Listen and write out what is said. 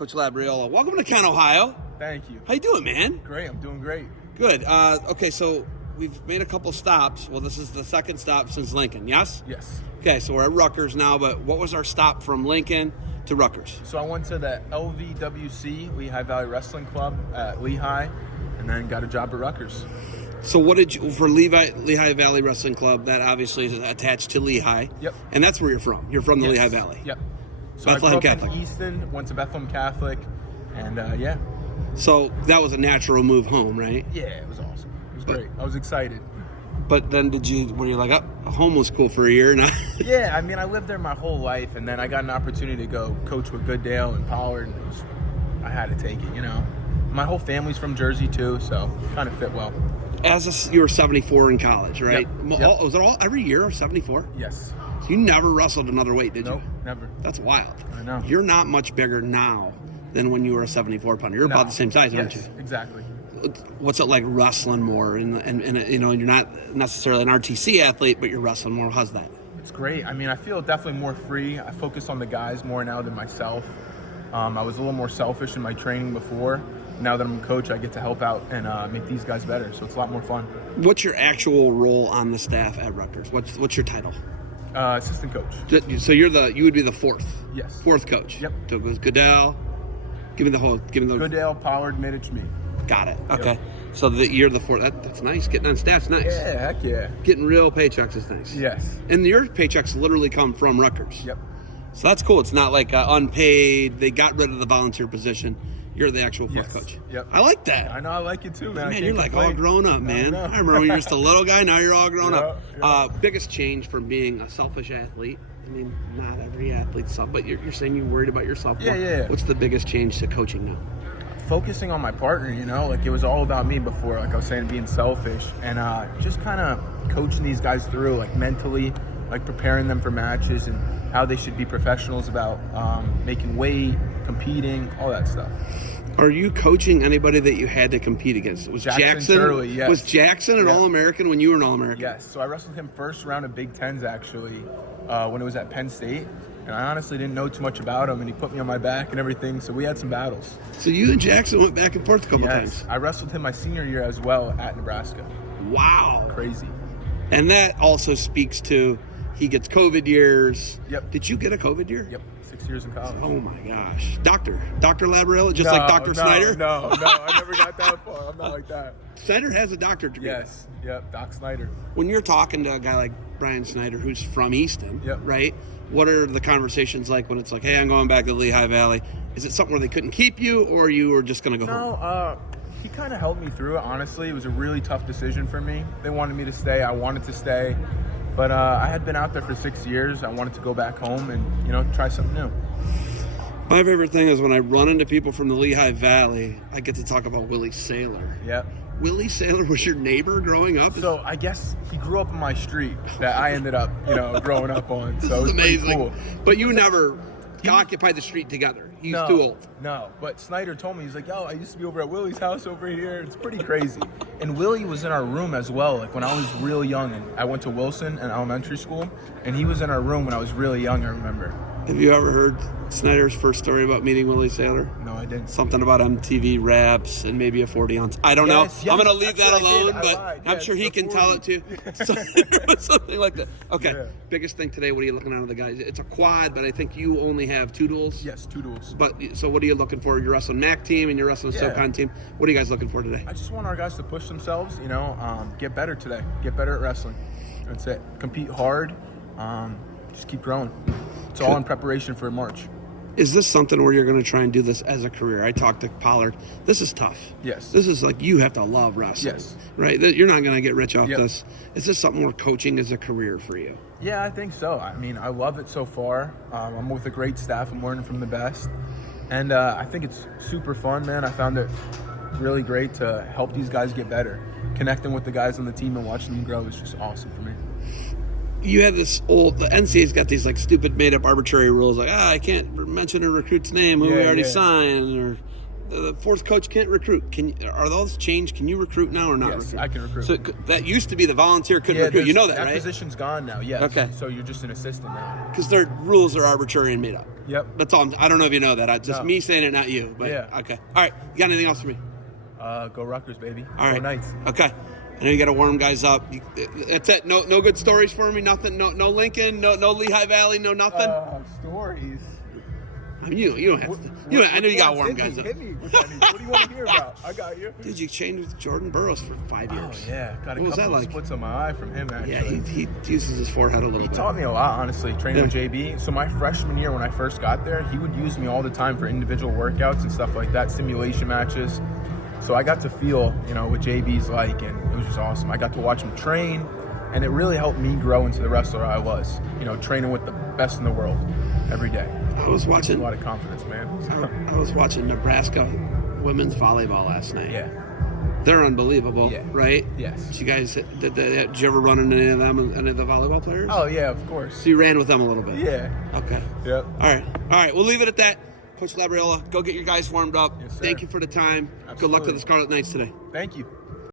Coach Labriola. Welcome to Kent, Ohio. Thank you. How you doing, man? Great. I'm doing great. Good. Okay, so we've made a couple stops. Well, this is the second stop since Lincoln, yes? Yes. Okay, so we're at Rutgers now, but what was our stop from Lincoln to Rutgers? So I went to the LVWC, Lehigh Valley Wrestling Club at Lehigh, and then got a job at Rutgers. So what did you, for Lehigh Valley Wrestling Club, that obviously is attached to Lehigh. Yep. And that's where you're from. You're from the Yes. Lehigh Valley. Yep. So Bethlehem I grew up Catholic. in Easton, went to Bethlehem Catholic, and yeah. So that was a natural move home, right? Yeah, it was awesome. It was great. I was excited. But then were you like, oh, home was cool for a year now? Yeah, I mean, I lived there my whole life, and then I got an opportunity to go coach with Goodale and Pollard, and I had to take it, you know. My whole family's from Jersey, too, so kind of fit well. You were 74 in college, right? Yep. Was it all every year of 74? Yes. So you never wrestled another weight, did Nope, you? never. That's wild. I know. You're not much bigger now than when you were a 74 pounder. You're about the same size, aren't you? Yes, exactly. What's it like wrestling more? And you know, you're not necessarily an RTC athlete, but you're wrestling more. How's that? It's great. I mean, I feel definitely more free. I focus on the guys more now than myself. I was a little more selfish in my training before. Now that I'm a coach, I get to help out and make these guys better. So it's a lot more fun. What's your actual role on the staff at Rutgers? What's your title? Assistant coach. So you would be the fourth. Yes. Fourth coach. Yep. So it goes Goodell. Give me the. Goodale, Pollard, Middich, me. Got it. Okay. Yep. So you're the fourth. That's nice. Getting on staff's nice. Yeah, heck yeah. Getting real paychecks is nice. Yes. And your paychecks literally come from Rutgers. Yep. So that's cool. It's not like unpaid. They got rid of the volunteer position. You're the actual fourth coach. Yep. I like that. I know. I like it too, man. Man, you're like all grown up, man. I remember when you were just a little guy. Now you're all grown up. Yeah. Biggest change from being a selfish athlete. I mean, not every athlete's self, but you're saying you're worried about yourself more. Yeah. What's the biggest change to coaching now? Focusing on my partner, you know, like it was all about me before, like I was saying, being selfish, and just kind of coaching these guys through, like mentally, like preparing them for matches and how they should be professionals about making weight, competing, all that stuff. Are you coaching anybody that you had to compete against? Was Jackson Turley, yes. Was Jackson an All-American when you were an All-American? Yes. So I wrestled him first round of Big Tens, actually, when it was at Penn State. And I honestly didn't know too much about him, and he put me on my back and everything, so we had some battles. So you and Jackson went back and forth a couple times. I wrestled him my senior year as well at Nebraska. Wow. Crazy. And that also speaks to he gets COVID years. Yep. Did you get a COVID year? Yep. 6 years in college. Oh my gosh. Dr. Labriola, just like Dr. Snyder? No, I never got that far. I'm not like that. Snyder has a doctorate degree. Yes. Yep. Doc Snyder. When you're talking to a guy like Brian Snyder, who's from Easton, right? What are the conversations like when it's like, hey, I'm going back to Lehigh Valley? Is it something where they couldn't keep you, or you were just going to go home? No, he kind of helped me through it, honestly. It was a really tough decision for me. They wanted me to stay. I wanted to stay. But I had been out there for 6 years. I wanted to go back home and, you know, try something new. My favorite thing is when I run into people from the Lehigh Valley, I get to talk about Willie Saylor. Yep. Willie Saylor was your neighbor growing up? So I guess he grew up on my street that I ended up, you know, growing up on. So it was amazing. pretty cool. But you never occupied the street together. He's too old. No, but Snyder told me, he's like, yo, I used to be over at Willie's house over here. It's pretty crazy. And Willie was in our room as well. Like when I was real young, and I went to Wilson in elementary school, and he was in our room when I was really young, I remember. Have you ever heard Snyder's first story about meeting Willie Saylor? No, I didn't. Something about MTV raps and maybe a 40 ounce. I don't know. I'm going to leave that alone, but I'm sure he can tell it too. Something like that. Okay. Yeah. Biggest thing today, what are you looking at the guys? It's a quad, but I think you only have 2 duels. Yes, 2 duels. But so what are you looking for? You're wrestling MAC team and you're wrestling SoCon team. What are you guys looking for today? I just want our guys to push themselves, you know, get better today. Get better at wrestling. That's it. Compete hard. Just keep growing. It's all in preparation for March. Is this something where you're going to try and do this as a career? I talked to Pollard. This is tough. Yes. This is like you have to love wrestling. Yes. Right? You're not going to get rich off this. Is this something where coaching is a career for you? Yeah, I think so. I mean, I love it so far. I'm with a great staff. I'm learning from the best. And I think it's super fun, man. I found it really great to help these guys get better. Connecting with the guys on the team and watching them grow is just awesome for me. You have the NCAA's got these like stupid made up arbitrary rules like, I can't mention a recruit's name who we already signed, or the fourth coach can't recruit. Are those changed? Can you recruit now or not? Yes, recruit? I can recruit. So that used to be the volunteer couldn't recruit. You know that, right? That position's gone now. Yes. Okay. So you're just an assistant now. Because their rules are arbitrary and made up. Yep. That's all. I don't know if you know that. Just me saying it, not you. But yeah. Okay. All right. You got anything else for me? Go Rutgers, baby. All right. Go Knights. Okay. I know you got to warm guys up. That's it. No good stories for me. Nothing. No Lincoln. No Lehigh Valley. No nothing. Stories. I mean, you don't have to. I know you got warm guys up. Hit me. What do you want to hear about? I got you. Dude, you trained with Jordan Burroughs for 5 years. Oh yeah, got a What was couple that of like? splits on my eye from him. Actually. Yeah, he uses his forehead a little bit. He taught me a lot, honestly, training with JB. So my freshman year, when I first got there, he would use me all the time for individual workouts and stuff like that, simulation matches. So I got to feel, what JB's like, and it was just awesome. I got to watch him train, and it really helped me grow into the wrestler I was. Training with the best in the world every day. I was watching a lot of confidence, man. I was watching Nebraska women's volleyball last night. Yeah. They're unbelievable, right? Yes. Did you ever run into any of them, any of the volleyball players? Oh, yeah, of course. So you ran with them a little bit? Yeah. Okay. Yep. All right. We'll leave it at that. Coach Labriola, go get your guys warmed up. Yes, sir. Thank you for the time. Absolutely. Good luck to the Scarlet Knights today. Thank you.